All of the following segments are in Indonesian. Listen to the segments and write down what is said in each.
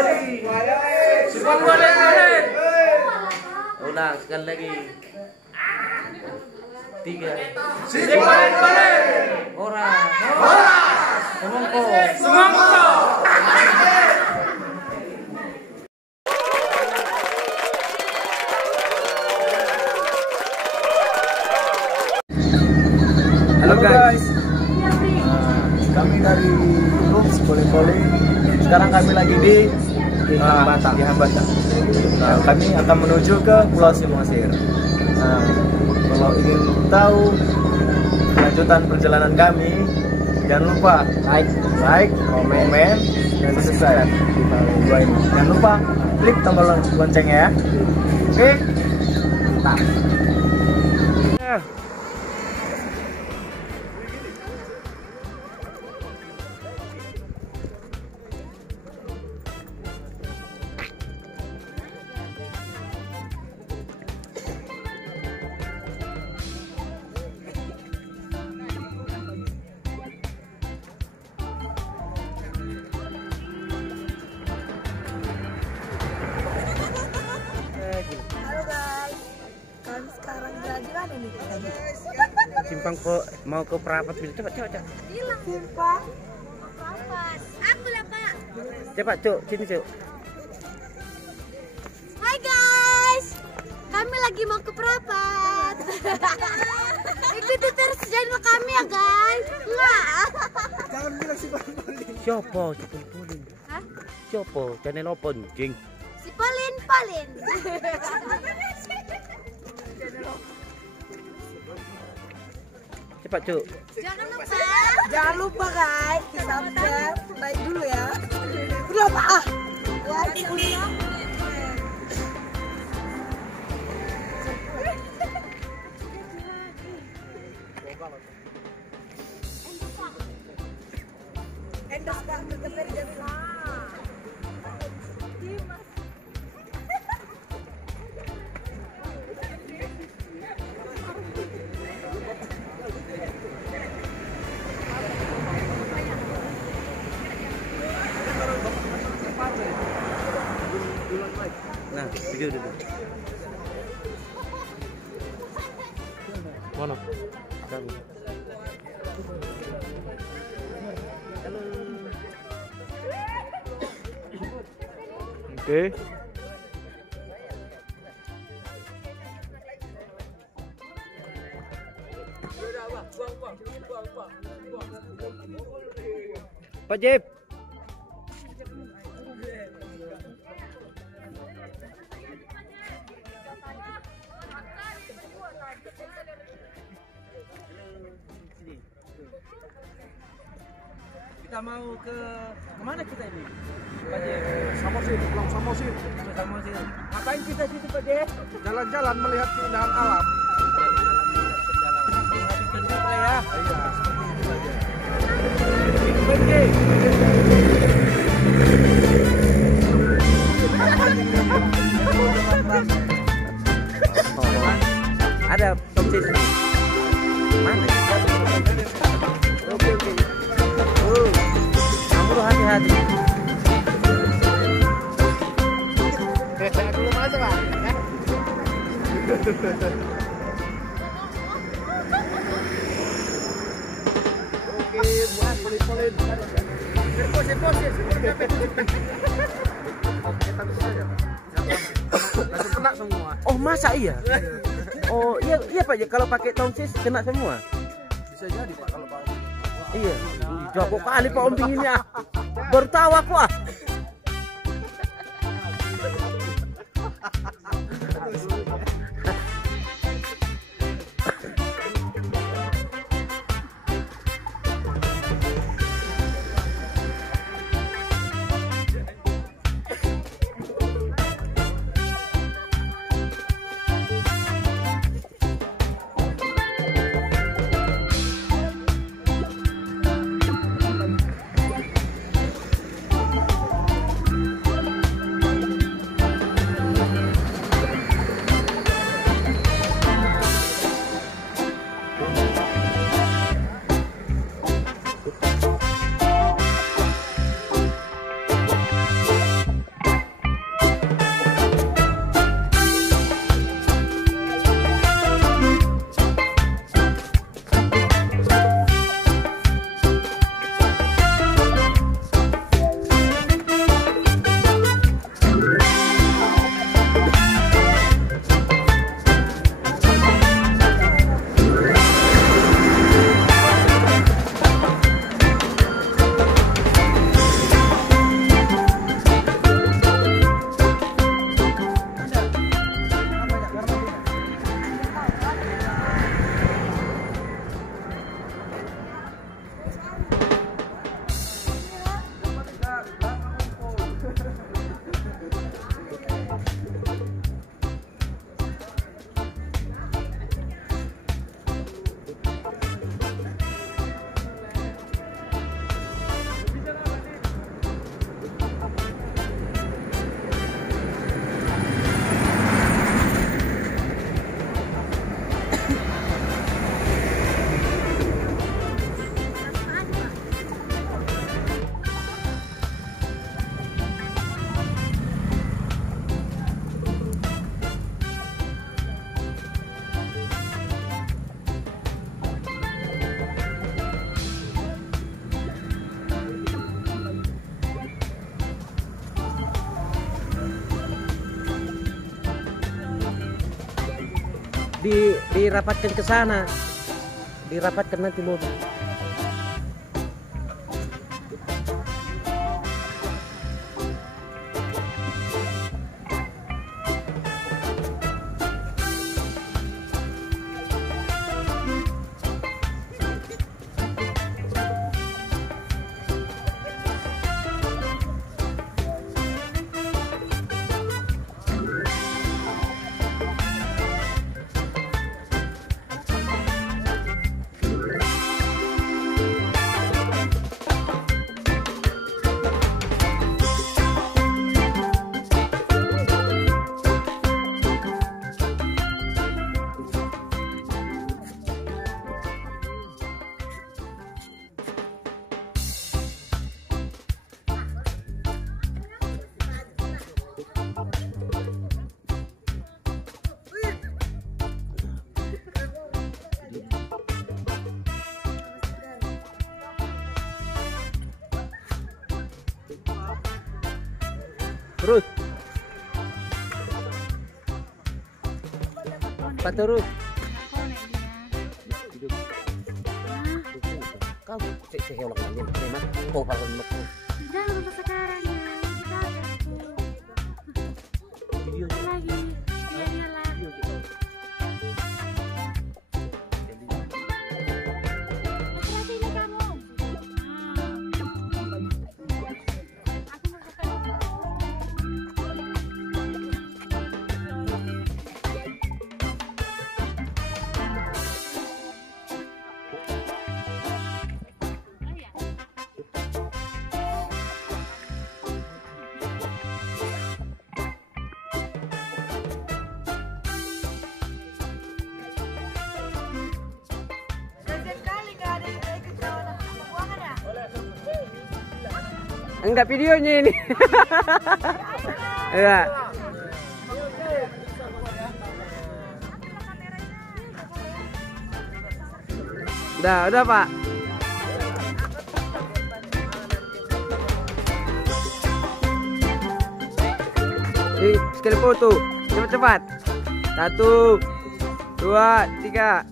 lagi. Simpang balik. Ulang sekali lagi. 3. Simpang balik. Orang. Semongko. Halo guys, kami dari grup Pole-Pole. Sekarang kami lagi di Hambata. Nah, kami akan menuju ke Pulau Samosir. Nah, kalau ingin tahu kelanjutan perjalanan kami, jangan lupa like, komen, dan subscribe di video ini. Jangan lupa klik tombol loncengnya ya. Oke, mantap. Halo guys, kami sekarang berada di mana nih? Simpang mau ke Perapat. Cepat. Bilang Simpang Perapat. Aku lah Pak. Cepat Cuk, sini Cuk. Hai guys, kami lagi mau ke Perapat. Ikuti terus channel kami ya guys. Jangan bilang si Polin. Siapa Polin? Hah? Siapa? Channel apa anjing? Si Polin. Cepat Cuk. Jangan lupa guys, subscribe, like dulu ya. Berapa? Endos Pak, berkeper jadi. Nah, video dulu. Mana? Kamu. Oke. Pak Jep. Kita mau ke kemana kita ini? Pak Jep. Samosir, Pulau Samosir. Ngapain kita situ Pak Jep? Jalan-jalan melihat keindahan alam. Habiskan dulu ya. Iya, seperti itu saja. Ada toksis. Mana? Oke. Kamu hati-hati. Belum aja Pak. Oke, buat Polin. Langsung kena semua. Oh masa iya? Oh iya Pak, kalau pakai tongsis kena semua. Bisa jadi Pak kalau Pak. Iya. Jago kali Pak Omping ini ah. Baru tahu aku ah. dirapatkan ke sana. Dirapatkan nanti mobil. Terus. Pak terus. Kau saya ulang lagi terima. Oh, kalau nuk. Jangan lupa sekarang ya. Video Lagi. Videonya lagi. Hati-hati ini kamu. Enggak videonya ini. Enggak. Udah Pak. Sekali foto, cepat-cepat. 1, 2, 3.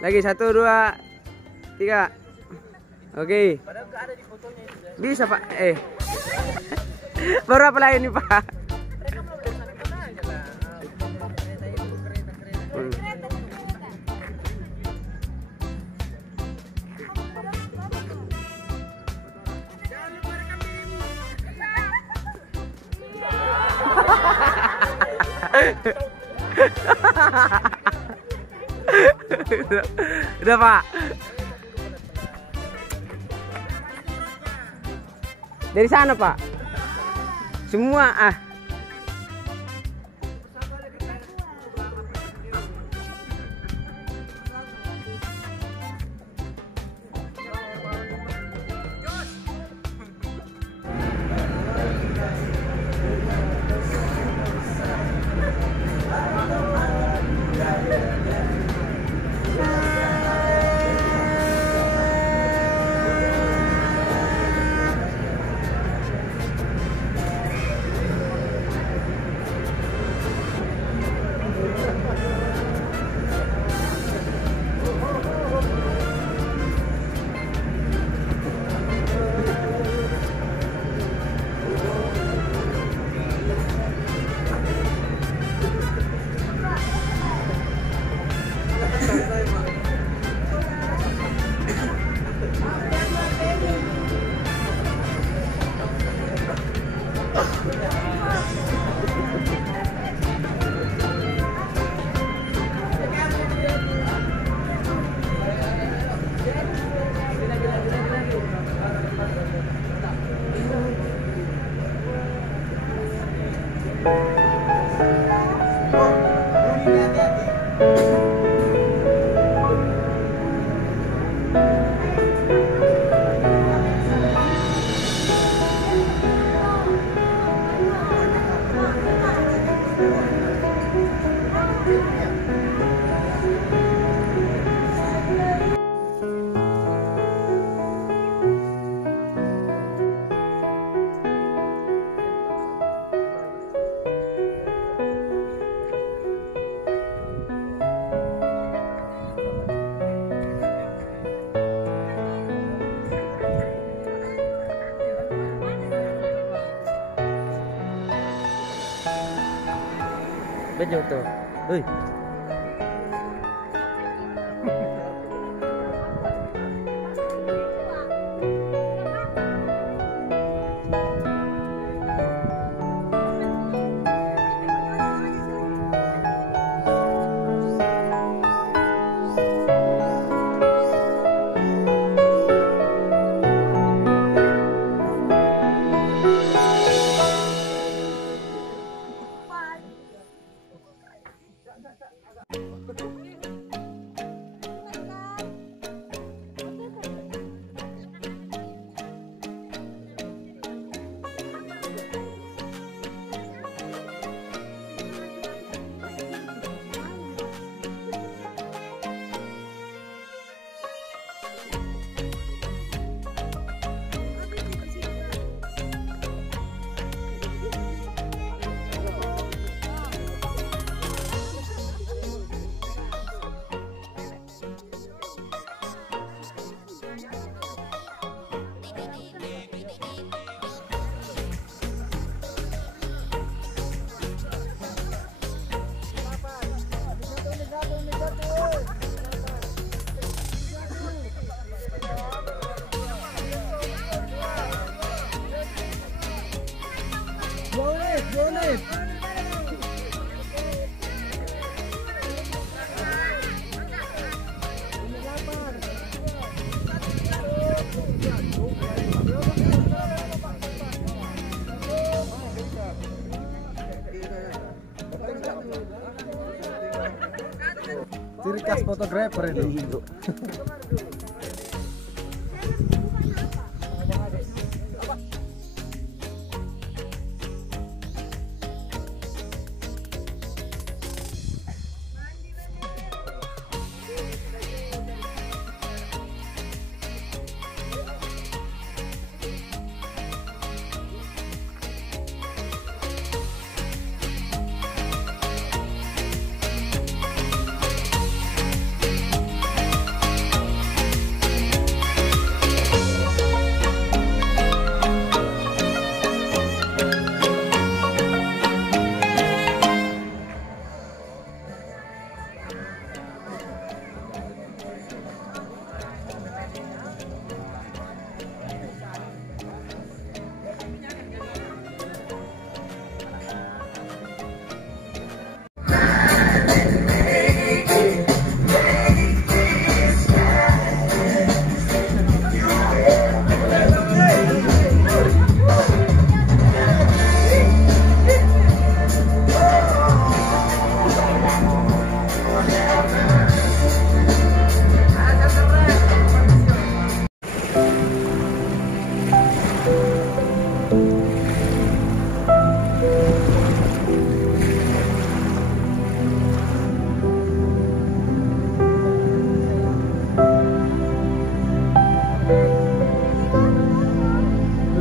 Lagi 1, 2, 3. Oke. Bisa Pak. Baru apa lagi nih Pak? Udah Pak. Dari sana Pak. Semua kejut tuh. Wih. Boleh. Ciri khas fotografer itu.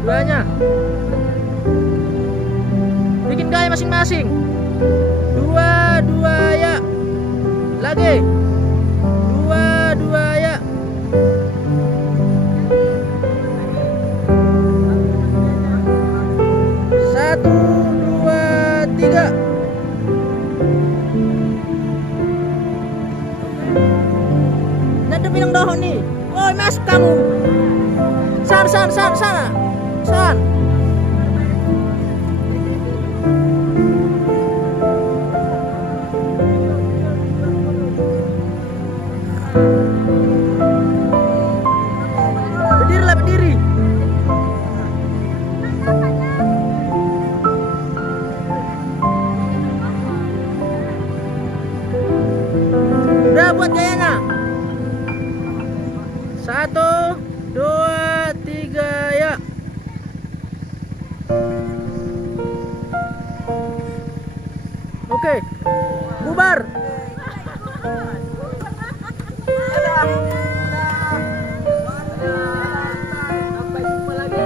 Dua-duanya bikin gaya masing-masing. Dua ya lagi, dua ya. Satu, dua, tiga. Nanti bilang doh nih, woi masuk kamu. Sana. San. Berdiri. Udah buat gayanya. 1, 2, 3 ya. Oke, bubar. Sampai jumpa lagi.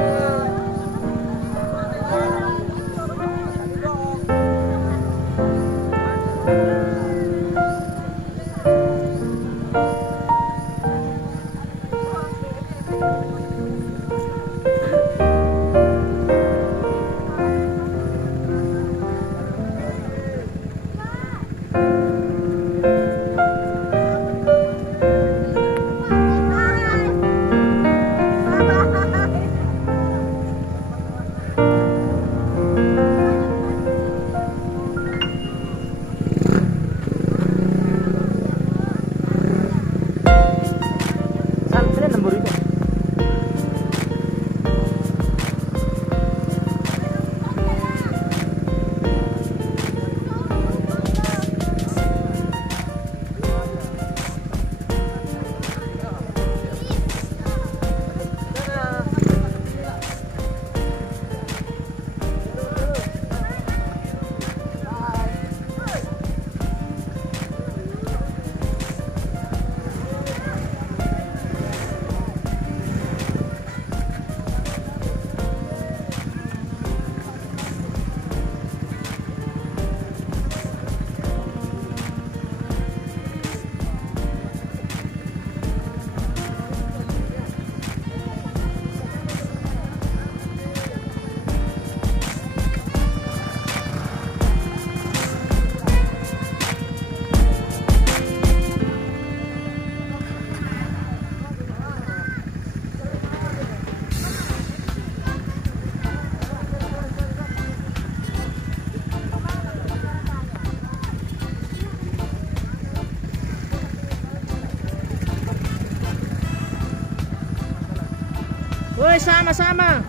Woi, sama-sama.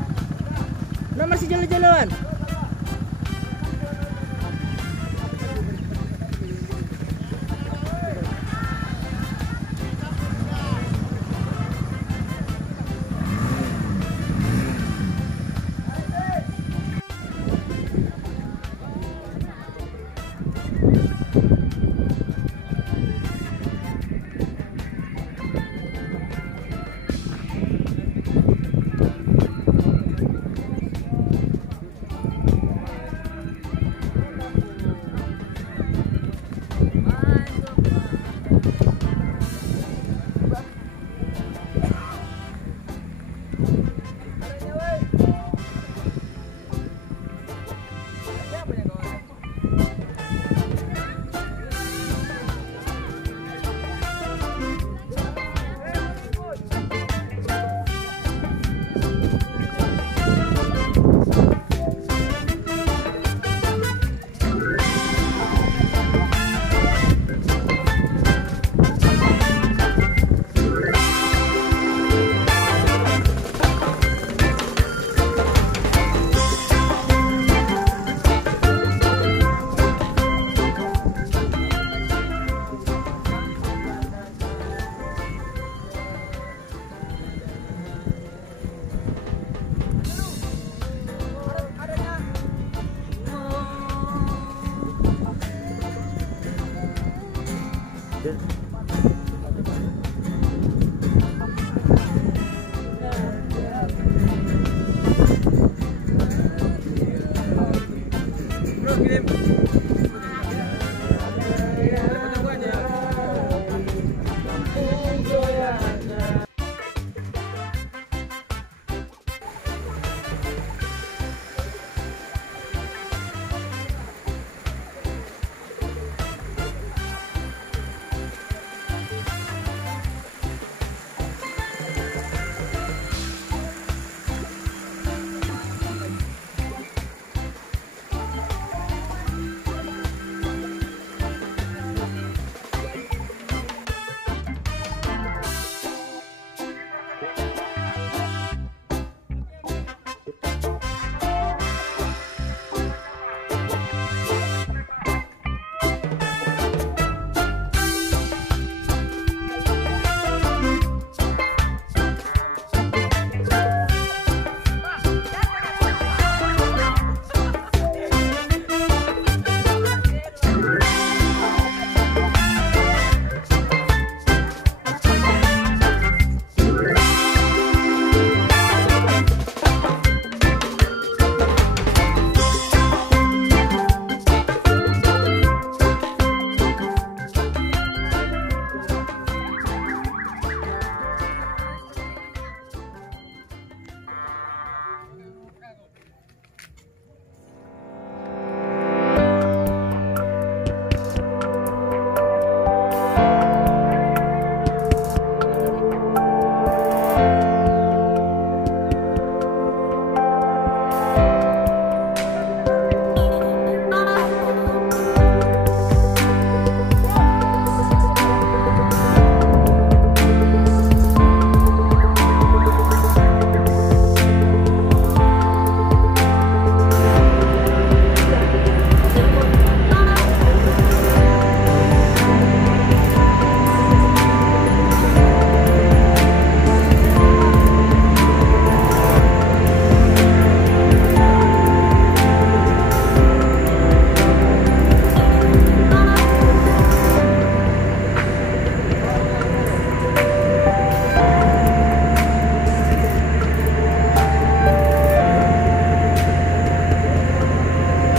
Nah, masih jalan-jalan. Good.